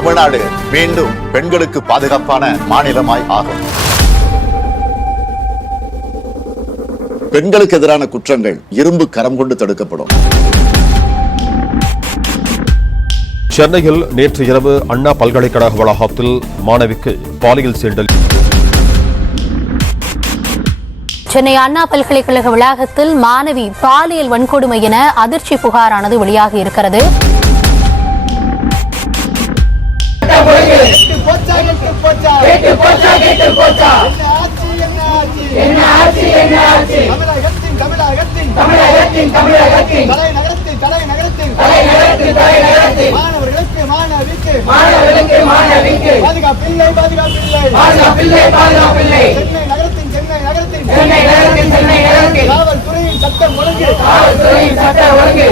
தமிழ்நாடு மீண்டும் பெண்களுக்கு பாதுகாப்பான மாநிலமாய் ஆகும். பெண்களுக்கு எதிரான குற்றங்கள் இரும்பு கரம் கொண்டு தடுக்கப்படும். சென்னையில் நேற்று இரவு அண்ணா பல்கலைக்கழக வளாகத்தில் மாணவிக்கு பாலியல் சீண்டல். சென்னை அண்ணா பல்கலைக்கழக வளாகத்தில் மாணவி பாலியல் வன்கொடுமை என அதிர்ச்சி புகாரானது வெளியாகி இருக்கிறது. காவல்துறையின் சட்டம் ஒழுங்கு